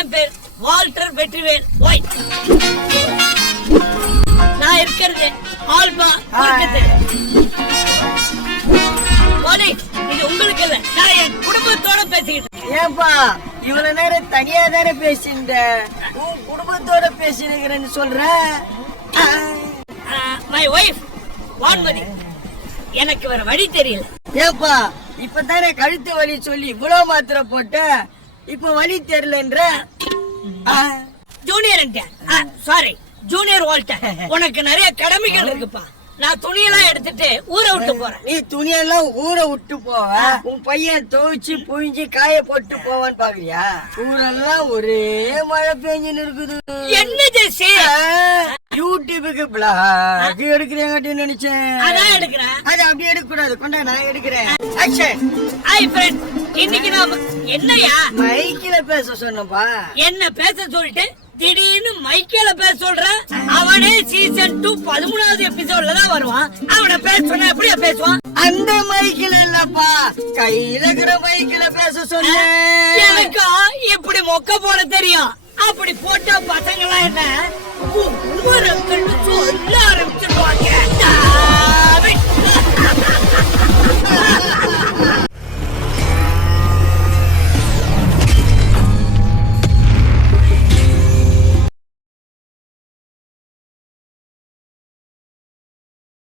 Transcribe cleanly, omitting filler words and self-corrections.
என் பேர் Walter Vetrivel white. நான் இருக்கிறது ஆல்பா இது உங்களுக்கு இல்ல, நான் என் குடும்பத்தோட பேசிக்கிட்டு. ஏன்பா இவ்வளவு நேரம் தனியா தானே பேசியிருந்த, உன் குடும்பத்தோட பேசிருக்கிறேன்னு சொல்ற. My wife Vanmathi. எனக்கு வேற வழி தெரியல. ஏப்பா இப்பதானே கழுத்து வலி சொல்லி இவ்வளவு மாத்திரை போட்ட, இப்ப வலி தெரியலன்ற. ஜூனியர் சாரி ஜூனியர் வால்டர், உனக்கு நிறைய கடமைகள் இருக்குப்பா. நான் துணியெல்லாம் எடுத்துட்டு ஊரை விட்டு போறேன். நீ துணியெல்லாம் ஊரை விட்டு போவ, உன் பையன் துவைச்சு புழிஞ்சு காய போட்டு போவான்னு பாக்குறியா? ஊரெல்லாம் ஒரே மழை பெஞ்சுன்னு இருக்குது. என்ன ஜெசி யூடியூபுக்கு பிளாக் எடுக்கிறேன் நினைச்சேன். அதான் எடுக்கிறேன். அது அப்படி எடுக்க கூடாது, கொண்டா நான் எடுக்கிறேன். ஹாய் ஃப்ரெண்ட், இன்னைக்கு நாம என்னையா மைக்கில பேச சொன்னப்பா. என்ன பேச சொல்லிட்டு திடீர்னு மைக்கேல பேச சொல்ற? அவனே சீசன் 2 13வது எபிசோட்ல தான் வருவான். அவனை பேச சொன்னா எப்படியா பேசுவான்? அந்த மைக்கில இல்லப்பா, கையில இருக்கிற மைக்கில பேச சொன்னேன். எனக்கு இப்படி மொக்க போட தெரியும். அப்படி போட்டா பசங்க எல்லாம் என்ன